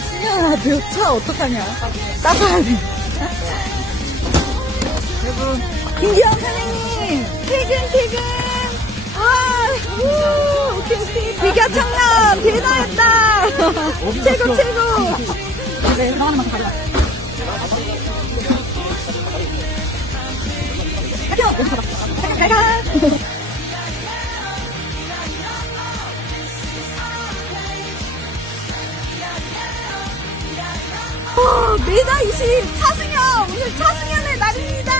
신현아, 너 차 어떡하냐? 따가야 돼. 여러분, 김기영 선생님, 퇴근. 오케이. 비교 청년, 대단했다. 최고. 그래, 그럼 한번 가자. 가자. 메다 20 차승현, 오늘 차승현의 날입니다.